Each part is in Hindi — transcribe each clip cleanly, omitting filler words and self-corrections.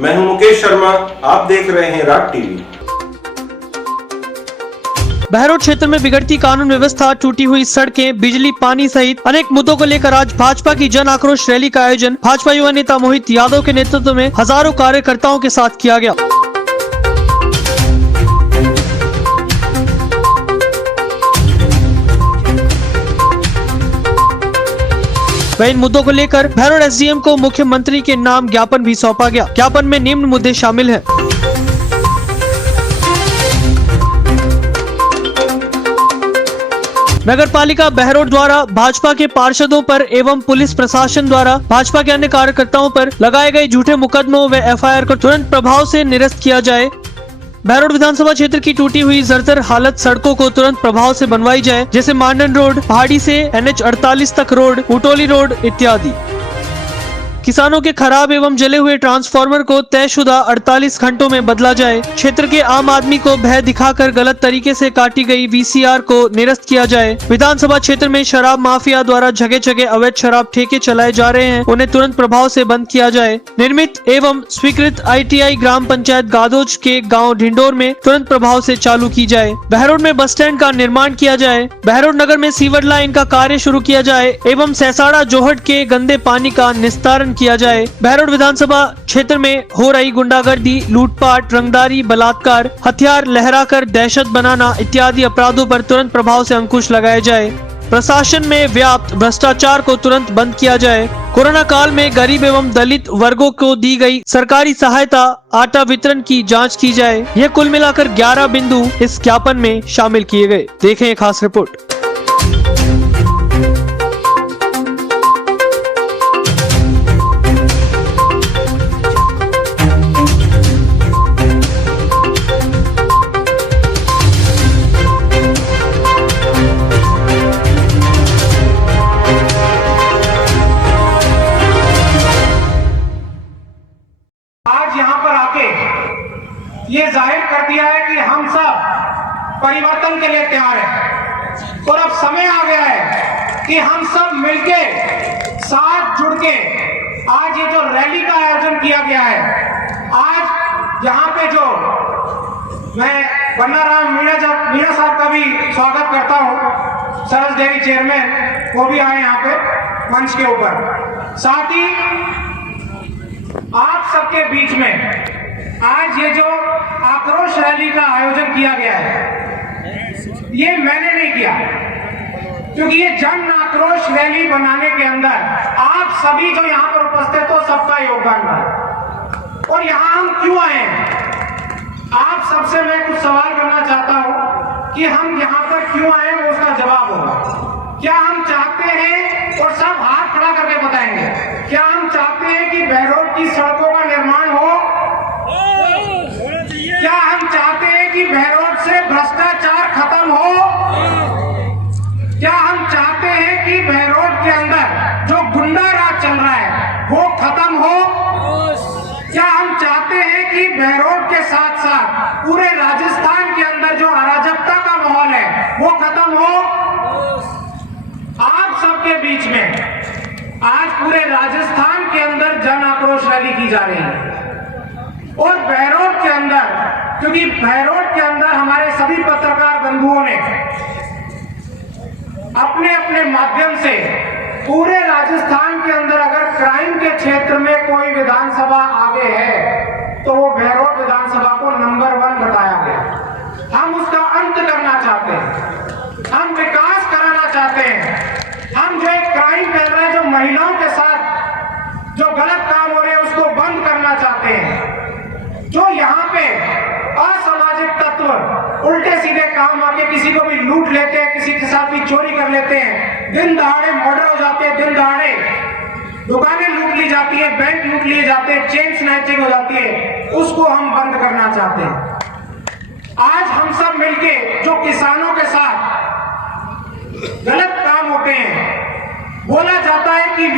मैं हूं मुकेश शर्मा, आप देख रहे हैं राग टीवी। बहरोड क्षेत्र में बिगड़ती कानून व्यवस्था, टूटी हुई सड़कें, बिजली, पानी सहित अनेक मुद्दों को लेकर आज भाजपा की जन आक्रोश रैली का आयोजन भाजपा युवा नेता मोहित यादव के नेतृत्व में हजारों कार्यकर्ताओं के साथ किया गया। वह इन मुद्दों को लेकर बहरोड एसडीएम को मुख्यमंत्री के नाम ज्ञापन भी सौंपा गया। ज्ञापन में निम्न मुद्दे शामिल हैं। नगर पालिका बहरोड द्वारा भाजपा के पार्षदों पर एवं पुलिस प्रशासन द्वारा भाजपा के अन्य कार्यकर्ताओं पर लगाए गए झूठे मुकदमों व एफआईआर को तुरंत प्रभाव से निरस्त किया जाए। बहरोड विधानसभा क्षेत्र की टूटी हुई जर्जर हालत सड़कों को तुरंत प्रभाव से बनवाई जाए, जैसे मांडन रोड, पहाड़ी से NH 48 तक रोड, उटोली रोड इत्यादि। किसानों के खराब एवं जले हुए ट्रांसफार्मर को तयशुदा 48 घंटों में बदला जाए। क्षेत्र के आम आदमी को भय दिखाकर गलत तरीके से काटी गई VCR को निरस्त किया जाए। विधानसभा क्षेत्र में शराब माफिया द्वारा जगह जगह अवैध शराब ठेके चलाए जा रहे हैं, उन्हें तुरंत प्रभाव से बंद किया जाए। निर्मित एवं स्वीकृत ITI ग्राम पंचायत गादोज के गाँव ढिंडोर में तुरंत प्रभाव से चालू की जाए। बहरोड में बस स्टैंड का निर्माण किया जाए। बहरोड नगर में सीवर लाइन का कार्य शुरू किया जाए एवं सहसाड़ा जोहट के गंदे पानी का निस्तारण किया जाए। बहरोड विधानसभा क्षेत्र में हो रही गुंडागर्दी, लूटपाट, रंगदारी, बलात्कार, हथियार लहराकर दहशत बनाना इत्यादि अपराधों पर तुरंत प्रभाव से अंकुश लगाया जाए। प्रशासन में व्याप्त भ्रष्टाचार को तुरंत बंद किया जाए। कोरोना काल में गरीब एवं दलित वर्गों को दी गई सरकारी सहायता, आटा वितरण की जांच की जाए। यह कुल मिलाकर 11 बिंदु इस ज्ञापन में शामिल किए गए। देखें खास रिपोर्ट। ये जाहिर कर दिया है कि हम सब परिवर्तन के लिए तैयार हैं और अब समय आ गया है कि हम सब मिलके साथ जुड़ के आज ये जो रैली का आयोजन किया गया है, आज यहाँ पे जो मैं बन्नाराम मीणा साहब का भी स्वागत करता हूँ, सरस डेयरी चेयरमैन, वो भी आए यहाँ पे मंच के ऊपर। साथ ही आप सबके बीच में आज ये जो आक्रोश रैली का आयोजन किया गया है, ये मैंने नहीं किया, क्योंकि ये जन आक्रोश रैली बनाने के अंदर आप सभी जो यहाँ पर उपस्थित हो, सबका योगदान रहा। और यहाँ हम क्यों आए हैं, आप सबसे मैं कुछ सवाल करना चाहता हूँ कि हम यहाँ पर क्यों आए, वो उसका जवाब होगा। क्या हम चाहते हैं, और सब हाथ खड़ा करके बताएंगे, क्या हम चाहते हैं कि बहरोड की सड़कों का निर्माण हो? क्या हम चाहते हैं कि बहरोड से भ्रष्टाचार खत्म हो? क्या हम चाहते हैं कि बहरोड के अंदर जो गुंडा राज चल रहा है वो खत्म हो? क्या हम चाहते हैं कि बहरोड के साथ साथ पूरे राजस्थान के अंदर जो अराजकता का माहौल है वो खत्म हो? आप सबके बीच में आज पूरे राजस्थान के अंदर जन आक्रोश रैली की जा रही है और बहरोड के अंदर, क्योंकि बहरोड के अंदर हमारे सभी पत्रकार बंधुओं ने अपने अपने माध्यम से पूरे राजस्थान के अंदर अगर क्राइम के क्षेत्र में कोई विधानसभा आगे है तो वो बहरोड विधानसभा को नंबर 1 बताया गया। हम उसका अंत करना चाहते हैं, हम विकास कराना चाहते हैं। हम जो एक क्राइम कर रहे हैं, जो महिलाओं के साथ जो गलत काम हो रहे हैं, उसको बंद करना चाहते हैं। जो यहाँ पे असामाजिक तत्व उल्टे सीधे काम आके किसी को भी लूट लेते हैं, किसी के साथ भी चोरी कर लेते हैं, दिन दहाड़े मर्डर हो जाते हैं, दिन दहाड़े दुकानें लूट ली जाती है, बैंक लूट लिए जाते हैं, चेन स्नैचिंग हो जाती है, उसको हम बंद करना चाहते हैं। आज हम सब मिलके जो किसानों के साथ गलत काम होते हैं, बोला जाता है कि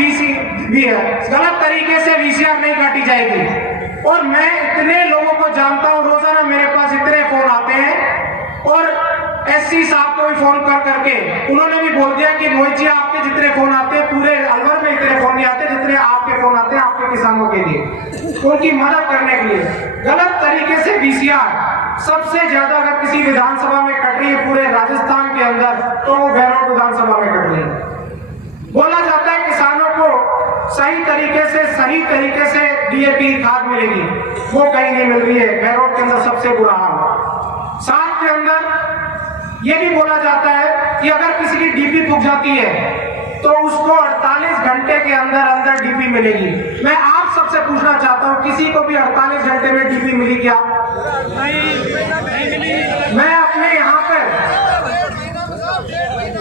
गलत तरीके से VCR नहीं काटी जाएगी, और मैं इतने लोगों को जानता हूं, रोजाना मेरे पास इतने फोन आते हैं, और SC साहब को भी फोन कर करके उन्होंने भी बोल दिया कि मोहित जी आपके जितने फोन आते हैं पूरे अलवर में इतने फोन नहीं आते जितने आपके फोन आते हैं आपके किसानों के लिए, उनकी मदद करने कार्ड सबसे ज्यादा अगर किसी विधानसभा में कट रही है पूरे राजस्थान के अंदर, तो वो बेरोड विधानसभा में कट रही है। बोला जाता है किसानों को सही तरीके से डीएपी खाद मिलेगी, वो कहीं नहीं मिल रही है। बेरोड के अंदर सबसे बुरा हाल। साथ के अंदर ये भी बोला जाता है कि अगर किसी की डीपी पुग जाती है तो उसको 48 घंटे के अंदर डीपी मिलेगी। मैं आप सबसे पूछना चाहता हूं, किसी को भी 48 घंटे में डीपी मिली क्या? मैं अपने यहाँ पर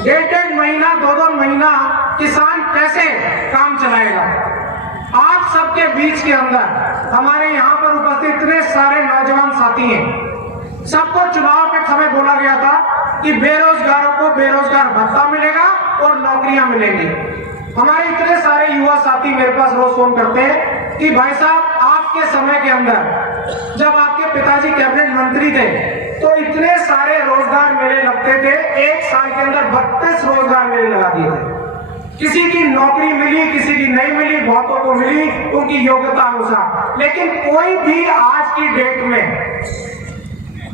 1.5 महीना 2 महीना किसान कैसे काम चलाएगा? आप सबके बीच के अंदर हमारे यहाँ पर उपस्थित इतने सारे नौजवान साथी हैं, सबको चुनाव के समय बोला गया था कि बेरोजगारों को बेरोजगार भत्ता मिलेगा और नौकरियां मिलेंगी। हमारे इतने सारे युवा साथी मेरे पास रोज फोन करते हैं कि भाई साहब आपके समय के अंदर जब आपके पिताजी कैबिनेट मंत्री थे तो इतने सारे रोजगार मेले लगते थे, 1 साल के अंदर 32 रोजगार मेले लगा दिए थे। किसी की नौकरी मिली, किसी की नहीं मिली, बहुतों को मिली उनकी योग्यता अनुसार, लेकिन कोई भी आज की डेट में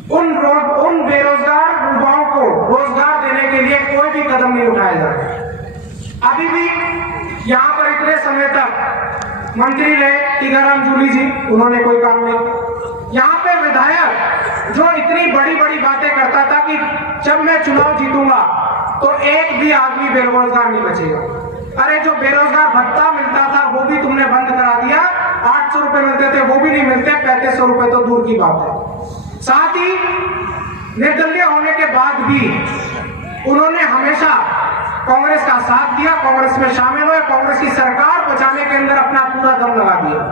उन बेरोजगार युवाओं को रोजगार देने के लिए कोई भी कदम नहीं उठाया जाता। अभी भी यहाँ पर इतने समय तक मंत्री रहे टीकाराम जूली जी, उन्होंने कोई काम नहीं। यहाँ पे विधायक जो इतनी बड़ी बड़ी बातें करता था कि जब मैं चुनाव जीतूंगा तो एक भी आदमी बेरोजगार नहीं बचेगा। अरे जो बेरोजगार भत्ता मिलता था वो भी तुमने बंद करा दिया, 800 रुपए मिलते थे वो भी नहीं मिलते, 3500 रुपए तो दूर की बात है। साथ ही निर्दलीय होने के बाद भी उन्होंने हमेशा कांग्रेस का साथ दिया, कांग्रेस में शामिल हुए, कांग्रेस की सरकार बचाने के अंदर अपना पूरा दम लगा दिया।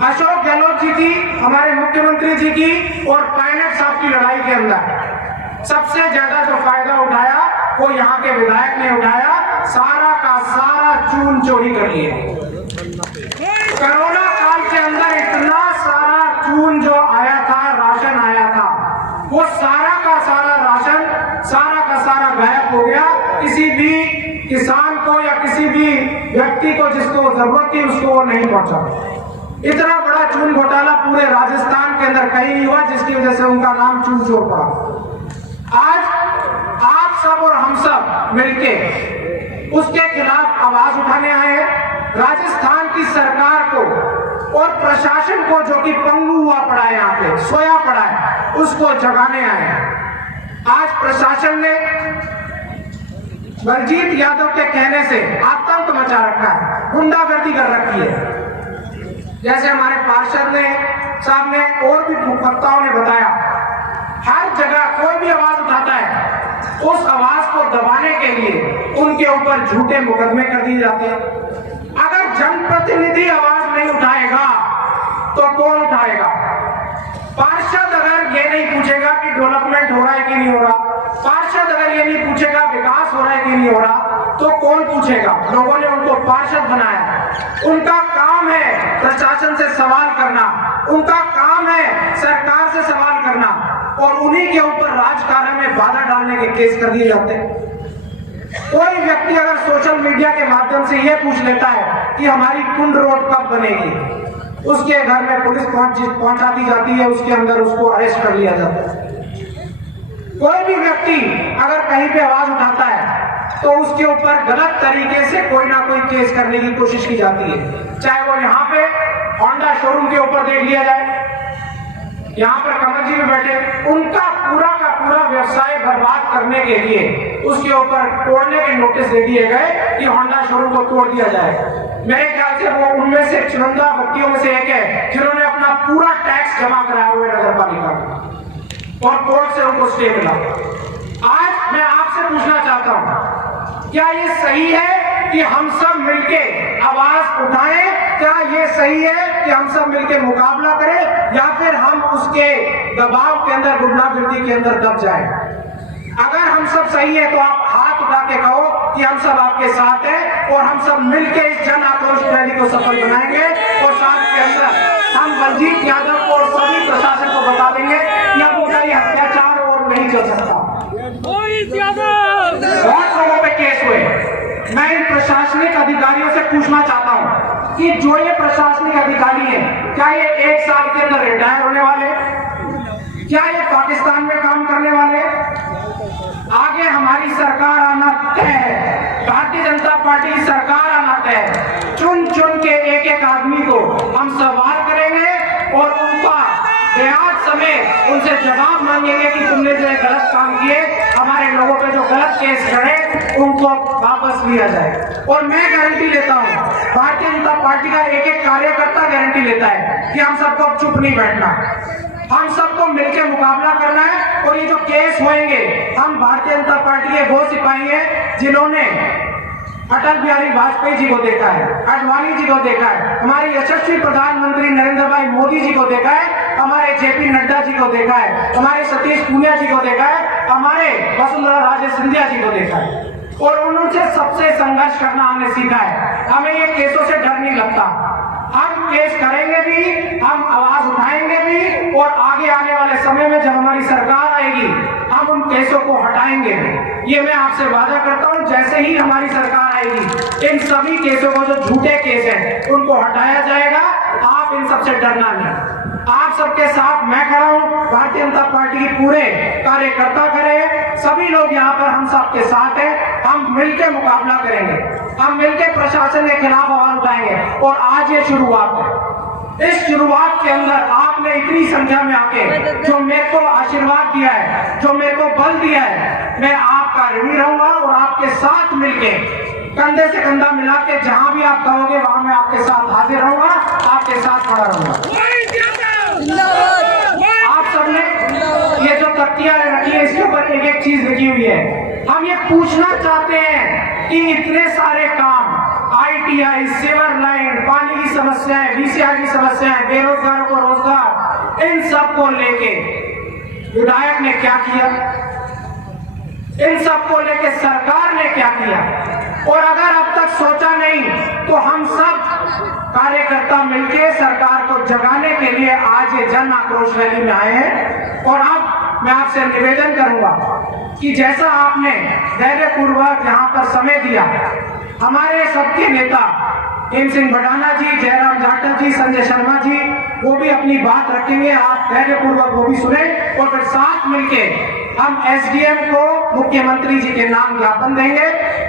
अशोक गहलोत जी की, हमारे मुख्यमंत्री जी की और पायलट साहब की लड़ाई के अंदर सबसे ज्यादा जो फायदा उठाया वो यहाँ के विधायक ने उठाया, सारा का सारा चून चोरी कर लिया। कोरोना काल के अंदर इतना सारा चून जो आया था, राशन आया था, वो सारा का सारा राशन सारा का सारा गायब हो गया। किसी भी किसान को या किसी भी व्यक्ति को जिसको जरूरत थी उसको वो नहीं पहुंचा। इतना बड़ा चून घोटाला पूरे राजस्थान के अंदर कहीं नहीं हुआ, जिसकी वजह से उनका नाम चून चोर पड़ा। आज आप सब और हम सब मिलके उसके खिलाफ आवाज उठाने आए हैं। राजस्थान की सरकार को और प्रशासन को जो कि पंगु हुआ पड़ा है, यहाँ पे सोया पड़ा है, उसको जगाने आए हैं। आज प्रशासन ने बलजीत यादव के कहने से आतंक मचा रखा है, गुंडागर्दी कर रखी है। जैसे हमारे पार्षद ने साहब ने और भी वक्ताओं ने बताया, हर जगह कोई भी आवाज उठाता है, उस आवाज को दबाने के लिए उनके ऊपर झूठे मुकदमे कर दिए जाते हैं। अगर जनप्रतिनिधि आवाज नहीं उठाएगा तो कौन उठाएगा? पार्षद अगर ये नहीं पूछेगा कि डेवलपमेंट हो रहा है कि नहीं हो रहा, पार्षद अगर ये नहीं पूछेगा विकास हो रहा है कि नहीं हो रहा, तो कौन पूछेगा? लोगों ने उनको पार्षद बनाया। उनका काम है प्रशासन से सवाल करना, उनका काम है सरकार से सवाल करना, और उन्हीं के ऊपर राजकारण में बाधा डालने के केस कर दिए जाते हैं। कोई व्यक्ति अगर सोशल मीडिया के माध्यम से यह पूछ लेता है कि हमारी कुंड रोड कब बनेगी, उसके घर में पुलिस पहुंचा दी जाती है, उसके अंदर उसको अरेस्ट कर लिया जाता है। कोई भी व्यक्ति अगर कहीं पे आवाज उठाता है तो उसके ऊपर गलत तरीके से कोई ना कोई केस करने की कोशिश की जाती है। चाहे वो यहाँ पे होंडा शोरूम के ऊपर देख लिया जाए, यहाँ पर कमल जी भी बैठे, उनका पूरा का पूरा व्यवसाय बर्बाद करने के लिए उसके ऊपर तोड़ने के नोटिस दे दिए गए कि होंडा शोरूम को तोड़ दिया जाए। मेरे ख्याल से वो उनमें से 54 व्यक्तियों में से एक है जिन्होंने अपना पूरा टैक्स जमा कराया हुआ नगर पालिका में और कोर्ट से उनको स्टे मिला। आज मैं आपसे पूछना चाहता हूं, क्या ये सही है कि हम सब मिलके आवाज उठाएं? क्या ये सही है कि हम सब मिलके मुकाबला करें, या फिर हम उसके दबाव के अंदर, गुंडागर्दी के अंदर दब जाएं? अगर हम सब सही है तो आप हाथ उठा के कहो कि हम सब आपके साथ हैं और हम सब मिलके इस जन आक्रोश रैली को सफल बनाएंगे। और साथ के अंदर हम बलजीत यादव को और सभी प्रशासन को बता देंगे कि अब उनका ये अत्याचार और नहीं चल सकता। बहुत लोगों पे केस हुए। मैं इन प्रशासनिक अधिकारियों से पूछना चाहता हूं कि जो ये प्रशासनिक अधिकारी है, क्या ये 1 साल के अंदर रिटायर होने वाले? क्या ये पाकिस्तान में काम करने वाले? आगे हमारी सरकार आना तय है, भारतीय जनता पार्टी की सरकार आना तय है। चुन चुन के एक एक आदमी को हम सवाल करेंगे और उनका ब्याज समेत उनसे जवाब मांगेंगे कि तुमने जो गलत काम किए, हमारे लोगों पे जो गलत केस चढ़े उनको वापस लिया जाए। और मैं गारंटी लेता हूँ, भारतीय जनता पार्टी का एक एक कार्यकर्ता गारंटी लेता है कि हम सबको अब चुप नहीं बैठना, हम सबको मिलकर मुकाबला करना है। और ये जो केस होंगे, हम भारतीय जनता पार्टी के वो सिपाही हैं जिन्होंने अटल बिहारी वाजपेयी जी को देखा है, आडवाणी जी को देखा है, हमारे यशस्वी प्रधानमंत्री नरेंद्र भाई मोदी जी को देखा है, हमारे जेपी नड्डा जी को देखा है, हमारे सतीश पूनिया जी को देखा है, हमारे वसुंधरा राजे सिंधिया जी को देखा है। और उनसे सबसे संघर्ष करना हमने सीखा है। हमें ये केसों से डर नहीं लगता, हम केस करेंगे भी, हम आवाज उठाएंगे भी, और आगे आने वाले समय में जब हमारी सरकार आएगी हम उन केसों को हटाएंगे भी। ये मैं आपसे वादा करता हूं, जैसे ही हमारी सरकार आएगी इन सभी केसों को, जो झूठे केस हैं, उनको हटाया जाएगा। आप इन सबसे डरना नहीं, आप सबके साथ मैं खड़ा हूं, भारतीय जनता पार्टी के पूरे कार्यकर्ता खड़े हैं, सभी लोग यहाँ पर हम सबके साथ हैं। हम मिलकर मुकाबला करेंगे, हम मिलकर प्रशासन के खिलाफ आवाज उठाएंगे। और आज ये शुरुआत है, इस शुरुआत के अंदर आपने इतनी संख्या में आके जो मेरे को आशीर्वाद दिया है, जो मेरे को बल दिया है, मैं आपका ऋणी रहूंगा और आपके साथ मिलके, कंधे से कंधा मिला के, जहां भी आप कहोगे वहां मैं आपके साथ हाजिर रहूंगा, आपके साथ खड़ा रहूंगा। आप सबने ये जो तख्तियां रखी है, इसके ऊपर एक एक चीज लिखी हुई है। हम ये पूछना चाहते हैं कि इतने सारे काम, ITI, सीवर लाइन, पानी की समस्याएं, VCR की समस्याएं, बेरोजगारों को रोजगार, इन सब को लेके विधायक ने क्या किया, इन सब को लेके सरकार ने क्या किया? और अगर अब तक सोचा नहीं तो हम सब कार्यकर्ता मिलकर सरकार को जगाने के लिए आज ये जन आक्रोश रैली में आए हैं। और अब मैं आपसे निवेदन करूंगा कि जैसा आपने धैर्यपूर्वक यहाँ पर समय दिया, हमारे सबके नेता हेम सिंह भडाना जी, जयराम जाटव जी, संजय शर्मा जी, वो भी अपनी बात रखेंगे, आप धैर्यपूर्वक वो भी सुने। और फिर साथ मिलके हम SDM को मुख्यमंत्री जी के नाम ज्ञापन देंगे,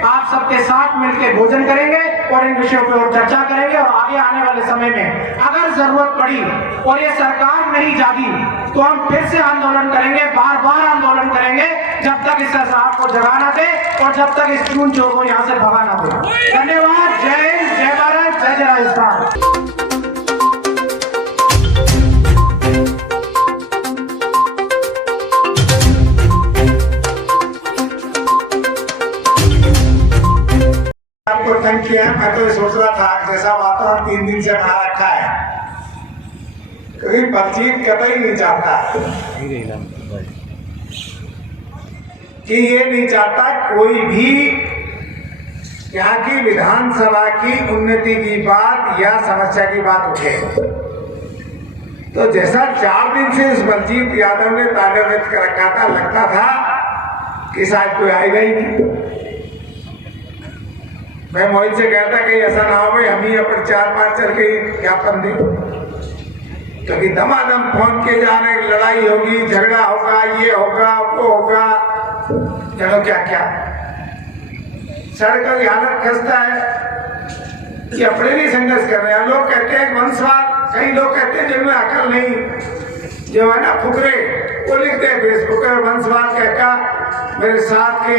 आप सबके साथ मिलकर भोजन करेंगे और इन विषयों पर और चर्चा करेंगे। और आगे आने वाले समय में अगर जरूरत पड़ी और ये सरकार नहीं जागी तो हम फिर से आंदोलन करेंगे, बार बार आंदोलन करेंगे, जब तक इस सरकार को जगाना दे और जब तक इस चून चोर को यहाँ से भगाना दे। धन्यवाद। जय हिंद, जय भारत, जय जय राजस्थान। आपको तंग किया है, मैं तो ये सोच रहा था जैसा वातावरण 3 दिन से बना रखा है, कभी बातचीत कतई नहीं चाहता कि ये नहीं चाहता कोई भी यहाँ की विधानसभा की उन्नति की बात या समस्या की बात उठे। तो जैसा 4 दिन से इस बलजीत यादव ने ताले व्यक्त कर रखा था, लगता था कि शायद कोई आएगा ही नहीं। मैं मोहित से कहता कि ऐसा ना हो भाई हम ही अपन 4-5 चल के ज्ञापन दें, क्योंकि दमादम फोन के जा रहे, लड़ाई होगी, झगड़ा होगा, ये होगा, वो होगा, चलो क्या क्या। सड़कों की हालत खस्ता है कि अपने लिए संघर्ष कर रहे हैं। लोग कहते हैं वंशवाद, कई लोग कहते हैं जिनमें अकल नहीं, जो है ना फुकरे, वो लिखते हैं फेसबुक पर वंशवाद कहकर मेरे साथ के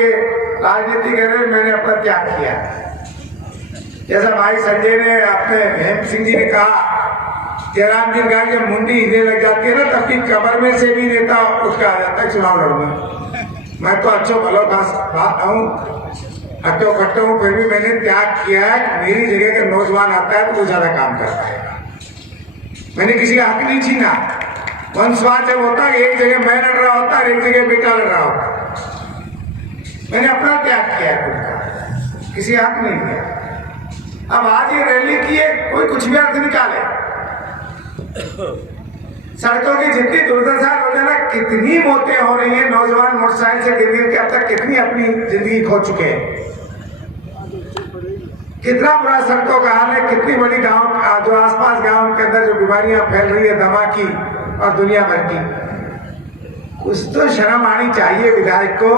राजनीति कर रहे, मैंने अपना त्याग किया। जैसा भाई संजय ने, अपने हेम सिंह जी ने कहा, जयराम जी ने कहा कि मुंडी हिलने लग जाती है ना, तब की कमर में से भी नेता उसका आ जाता है चुनाव लड़ूंगा। मैं तो अच्छो भलो बात हूँ, हट्टो खट्टो हूँ, फिर भी मैंने त्याग किया है कि मेरी जगह का नौजवान आता है तो वो ज्यादा काम कर पाएगा। मैंने किसी का हक नहीं छीना। वंशवाद जब होता है एक जगह मैं लड़ रहा होता है, एक जगह बेटा लड़ रहा होता। मैंने अपना त्याग किया, खुद का किसी हक नहीं दिया। अब आज ये रैली की है, कोई कुछ भी अर्थ निकाले। सड़कों की जितनी दुर्दशा रोजाना कितनी मौतें हो रही हैं, नौजवान मोटरसाइकिल से गिर के अब तक कितनी अपनी जिंदगी खो चुके हैं, कितना बुरा सड़कों का हाल है, कितनी बड़ी गांव जो आसपास गांव के अंदर जो बीमारियां फैल रही है, दमा की और दुनिया भर की। कुछ तो शर्म आनी चाहिए विधायक को,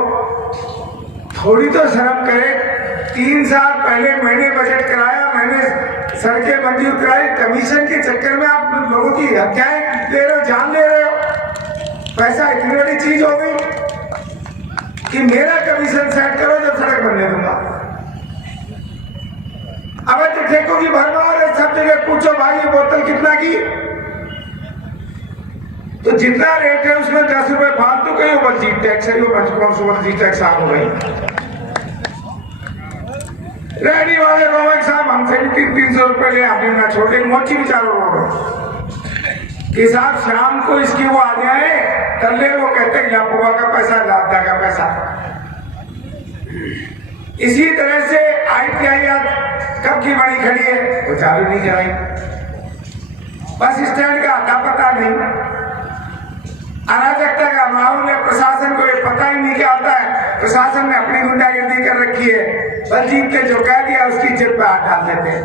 थोड़ी तो शर्म करे। 3 साल पहले मैंने बजट कराया, मैंने सड़कें मंजूर कराई, कमीशन के चक्कर में आप लोगों की हत्याएं ले रहे हो, जान ले रहे हो। पैसा इतनी बड़ी चीज हो गई कि मेरा कमीशन सेट करो जब सड़क बनने दूंगा। अब तो ठेकों की भरमार है, सब जगह पूछो भाई ये बोतल कितना की, तो जितना रेट है उसमें 10 रुपए फालतू के ओवरसीज टैक्स है, कौन सा ओवरसीज टैक्स हो गई। रेडी वाले रोहन साहब हमसे भी 300 रुपए ले, आपने ना छोटे मोची विचारों कि साहब शाम को इसकी वो आ जाए, कल वो कहते हैं लापुआ का पैसा, लादा का पैसा। इसी तरह से ITI कब की बड़ी खड़ी है, वो चालू नहीं कराई। बस स्टैंड का अता पता नहीं, अराजकता का माहौल है, प्रशासन को ये पता ही नहीं क्या होता है। प्रशासन ने अपनी गुंडागर्दी कर रखी है, बलजीत ने जो कह दिया उसकी जेब पे हाथ डाल देते हैं,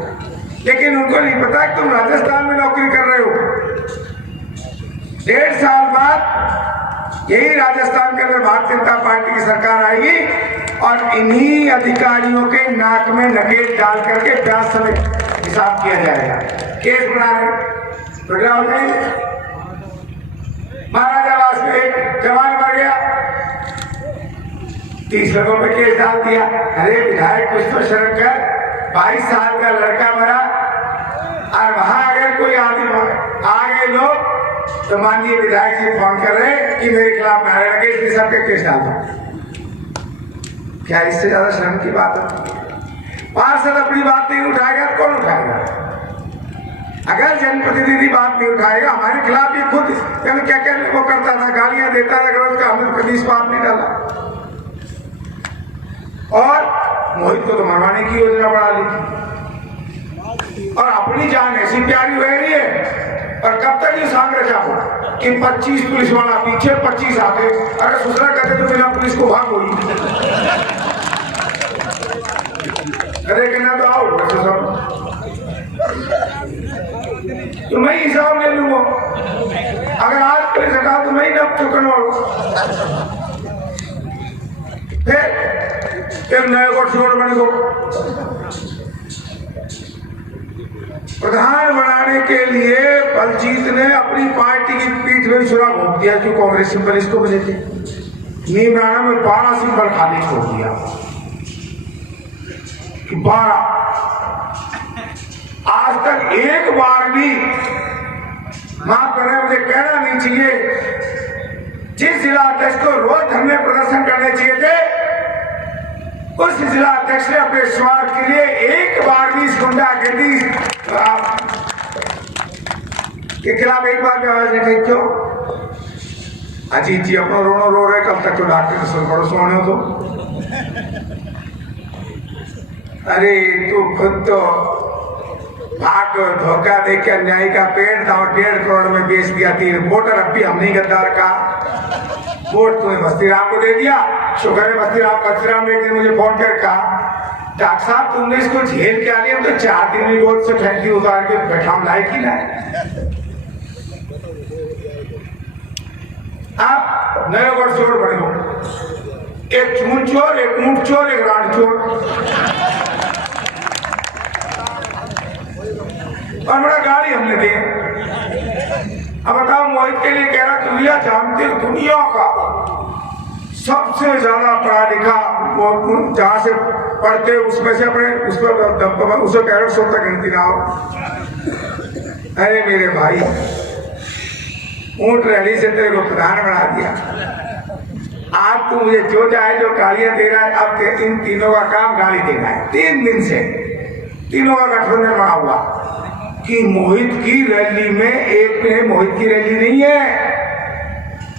लेकिन उनको नहीं पता कि तुम राजस्थान में नौकरी कर रहे हो। 1.5 साल बाद यही राजस्थान के अंदर भारतीय जनता पार्टी की सरकार आएगी और इन्हीं अधिकारियों के नाक में नकेल डाल करके ब्याज समेत हिसाब किया जाएगा। केस बना रहे झगड़ा हो जाएंगे। महाराजावास में एक जवान मर गया, 30 लोगों पे केस डाल दिया। अरे विधायक कुछ तो शर्म कर, 22 साल का लड़का मरा और वहां अगर कोई आदमी आ गए लोग तो माननीय विधायक जी फोन कर रहे कि मेरे खिलाफ मारे लगे, इसलिए सबके केस डाल दो। क्या इससे ज्यादा शर्म की बात है? पार्षद अपनी बात नहीं उठाएगा, कौन उठाएगा? अगर जनप्रतिनिधि बात नहीं उठाएगा, हमारे खिलाफ ये खुद क्या क्या वो करता था, गालियां देता था, उसका हमने कभी इस बात नहीं डाला। और मोहित को तो मरवाने की योजना बना ली थी और अपनी जान ऐसी प्यारी हो रही है। और कब तक ये सांग रखा हो कि 25 पुलिस वाला पीछे 25 आते, अगर दूसरा कहते तो बिना पुलिस को भाग हुई। अरे कहना तो आओ वैसे सब तो मैं हिसाब ले लूंगा। अगर आज पुलिस हटा तो मैं नब चुकन फिर नए को छोड़ बने को प्रधान बनाने के लिए बलजीत ने अपनी पार्टी की पीठ में छुरा घोप दिया कि कांग्रेस सिंबल इसको मिले थे। नीमराना में 12 सिंबल खाली छोड़ दिया कि 12। आज तक एक बार भी माफ करें, मुझे कहना नहीं चाहिए, जिस जिला अध्यक्ष को रोज धरने प्रदर्शन करने चाहिए थे, उस जिला अध्यक्ष ने अपने स्वार्थ के लिए एक बार भी इस गुंडागर्दी के खिलाफ एक बार भी आवाज नहीं उठाई। क्यों? अजीत जी अपना रोना रो रहे, कब तक तो डॉक्टर से बड़ो सोने हो तो। अरे तू खुद तो भाग धोखा देकर अन्याय का पेड़ था और 1.5 करोड़ में बेच दिया थी। रिपोर्टर अब भी हम नहीं गद्दार का वोट तुम्हें बस्तीराम को दे दिया। शुक्र है बस्तीराम ने एक दिन मुझे फोन कर कहा, डॉक्टर साहब तुमने इसको झेल के आ लिया, तो 4 दिन में रोड से फैक्ट्री उतार के बैठाम लायक ही लाए। आप नए वर्ड चोर बने हो, एक चून चोर, एक ऊंट चोर, एक राण चोर, और बड़ा गाड़ी हमने दी। अब बताओ, मोहित के लिए कह रहा, दुनिया जानती है, दुनिया का सबसे ज्यादा पढ़ा लिखा, वो जहां से पढ़ते उसमें से अपने उसे कह रहे 100 तक गिनती ना हो। अरे मेरे भाई, ऊंट रैली से तेरे को प्रधान बना दिया। आज तू मुझे जो चाहे जो गालियां दे रहा है, अब इन तीनों का काम गाली देना है। 3 दिन से तीनों का गठबंधन बना हुआ कि मोहित की रैली में एक में मोहित की रैली नहीं है,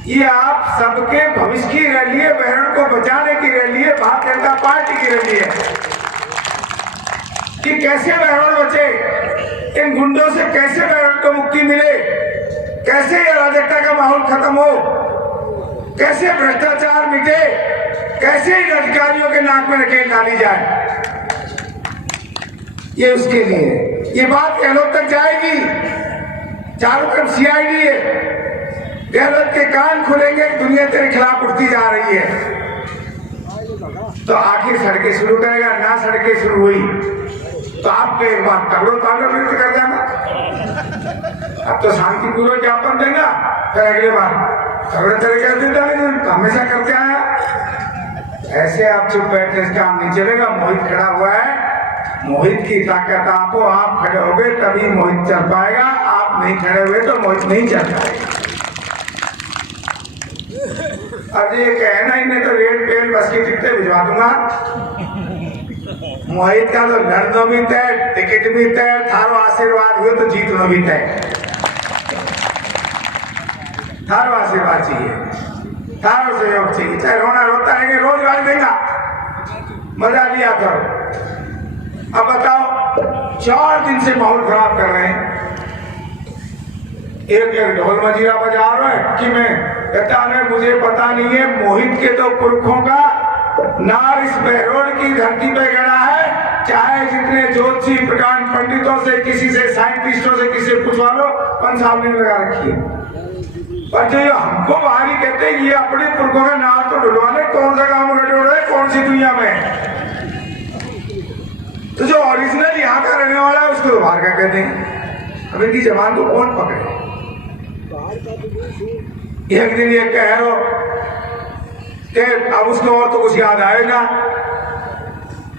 ये आप सबके भविष्य की रैली है, बहन को बचाने की रैली है, भारतीय जनता पार्टी की रैली है। कि कैसे बहन बचे, इन गुंडों से कैसे बहन को मुक्ति मिले, कैसे अराजकता का माहौल खत्म हो, कैसे भ्रष्टाचार मिटे, कैसे इन अधिकारियों के नाक में नकेल डाली जाए, ये उसके लिए। ये बात गहलोत तक जाएगी। चारों तरफ CID है, गहलोत के कान खुलेंगे, दुनिया तेरे खिलाफ उठती जा रही है, तो आखिर सड़कें शुरू करेगा। ना सड़कें शुरू हुई तो आपको एक बार तगड़ो तांडव नृत्य कर जाना। अब तो शांतिपूर्वक ज्ञापन देगा, फिर अगले बार तगड़े तरीके से देता नहीं, तो हमेशा करते आया। ऐसे आप चुप बैठे से काम नहीं चलेगा। मोहित खड़ा हुआ है, मोहित की ताकत आपको, आप खड़े हो गए तभी मोहित चल पाएगा, आप नहीं खड़े हुए तो मोहित नहीं चल पाएगा। अब ये कहना ही नहीं तो रेल ट्रेन बस की टिकटें भिजवा दूंगा। मोहित का तो लड़ना भी तय, टिकट भी तय, थारो आशीर्वाद हुए तो जीतना भी तय। थारो आशीर्वाद चाहिए, थारो सहयोग चाहिए, चाहे रोना रोता रहेंगे, रोज गाली देगा, मजा लिया करो। अब बताओ, 4 दिन से माहौल खराब कर रहे हैं। एक ढोल मजीरा बजा रहा है कि मैं कहता है मुझे पता नहीं है, मोहित के तो पुरखों का नार इस बहरोड की धरती पे गड़ा है। चाहे जितने ज्योतिषी प्रकांड पंडितों से, किसी से, साइंटिस्टों से, किसी से पूछवा लो, पंचाब ने लगा रखी है। पर जो ये हमको बाहरी कहते हैं ये अपने पुरखों का नार तो ढुलवाने, कौन सा काम गड़बड़ है, कौन सी दुनिया में? तो जो ओरिजिनल यहाँ का रहने वाला है उसको तो बाहर का कहते हैं। अब इनकी जबान को कौन पकड़े? एक दिन ये कह रहे हो कि अब उसको और तो कुछ याद आएगा।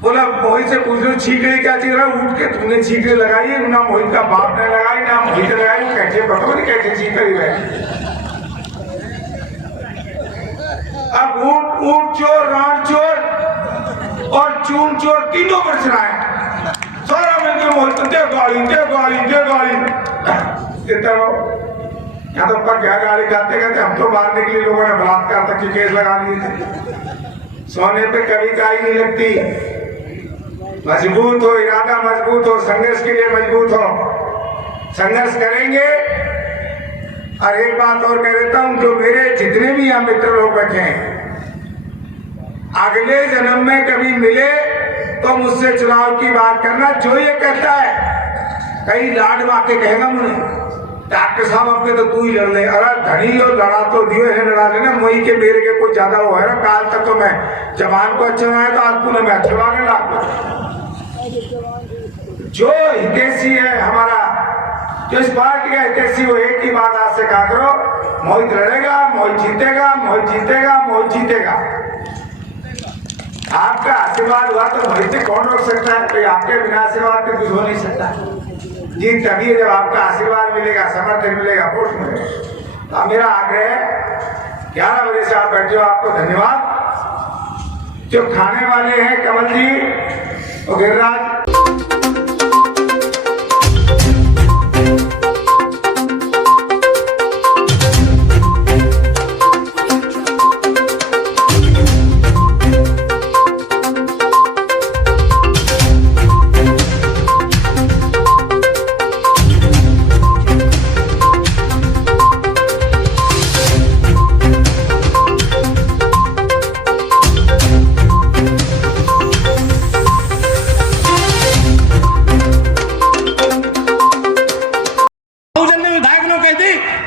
बोला मोहित से पूछ लो छींकड़ी क्या चीज है, उठ के तूने छींकड़ी लगाई है, ना मोहित का बाप ने लगाई, ना मोहित ने लगाई, कैसे पता नहीं कैसे छींकड़ी है। अब ऊंट चोर, राण चोर और चून चोर तीनों पर चढ़ाए, सारा मिलकर मोहित दे गाड़ी दे गाड़ी दे गाड़ी देता रहो। यहाँ तो पक गया गाड़ी खाते खाते, हम तो बाहर निकली, लोगों ने बलात्कार तक की केस लगा दिए थे। सोने पे कभी काई नहीं लगती। मजबूत हो, इरादा मजबूत हो, संघर्ष के लिए मजबूत हो, संघर्ष करेंगे। और एक बात और कह देता हूं, जो मेरे जितने भी यहाँ मित्र लोग बैठे हैं, अगले जन्म में कभी मिले तो मुझसे चुनाव की बात करना। जो ये कहता है कई लाड वाके कहेगा मुझे, डॉक्टर साहब अपने तो तू ही लड़ ले, अरे धनी और लड़ा तो दियो है, लड़ा लेना मोई के मेरे के कुछ ज्यादा वो है ना। काल तक तो मैं जवान को अच्छा बनाया तो आज पुनः मैं अच्छे वागे लाग। जो हितैषी है हमारा, जो इस पार्टी का हितैषी, वो एक ही बात आज से कहा करो, मोहित लड़ेगा, मोहित जीतेगा, मोहित जीतेगा, मोहित जीतेगा। आपका आशीर्वाद हुआ तो मोहित से कौन रोक सकता है? तो आपके बिना आशीर्वाद के कुछ हो नहीं सकता। जीत तभी है जब आपका आशीर्वाद मिलेगा, समर्थन मिलेगा, वोट मिलेगा। तो मेरा आग्रह है 11 बजे से आप बैठे हो, आपको धन्यवाद। जो खाने वाले हैं कमल जी और गिरिराज,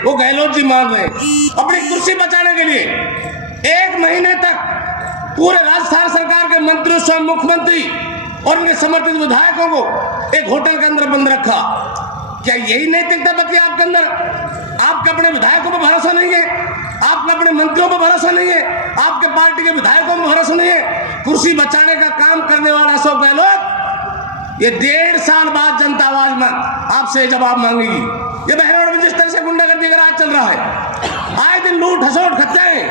वो गहलोत जी मांग रहे अपनी कुर्सी बचाने के लिए। 1 महीने तक पूरे राजस्थान सरकार के मंत्रियों, स्वयं मुख्यमंत्री और उनके समर्थित विधायकों को एक होटल के अंदर बंद रखा। क्या यही नैतिकता बची आपके अंदर? आपके अपने विधायकों पर भरोसा नहीं है, आपके अपने मंत्रियों पर भरोसा नहीं है, आपके पार्टी के विधायकों पर भरोसा नहीं है। कुर्सी बचाने का काम करने वाला अशोक गहलोत ये 1.5 साल बाद जनता आवाज में आपसे जवाब मांगेगी। ये बहरोड में जिस तरह से गुंडागर्दी का राज चल रहा है, आए दिन लूट हसोट हत्याएं,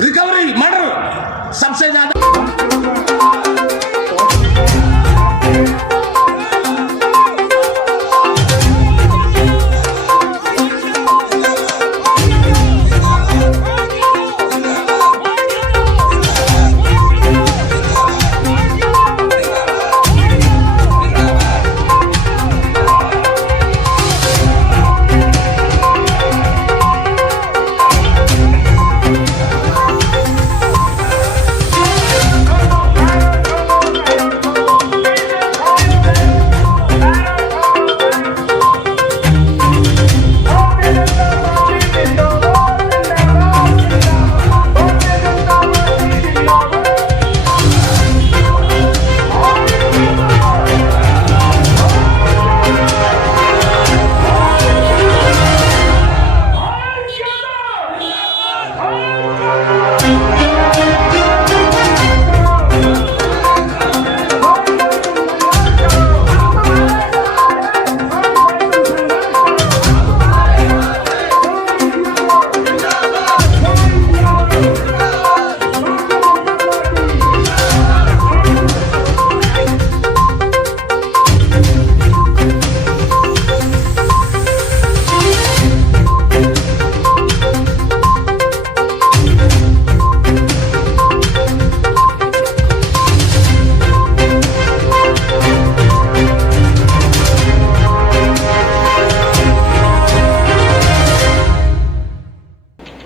रिकवरी, मर्डर, सबसे ज्यादा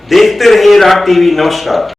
देखते रहिए राग टीवी। नमस्कार।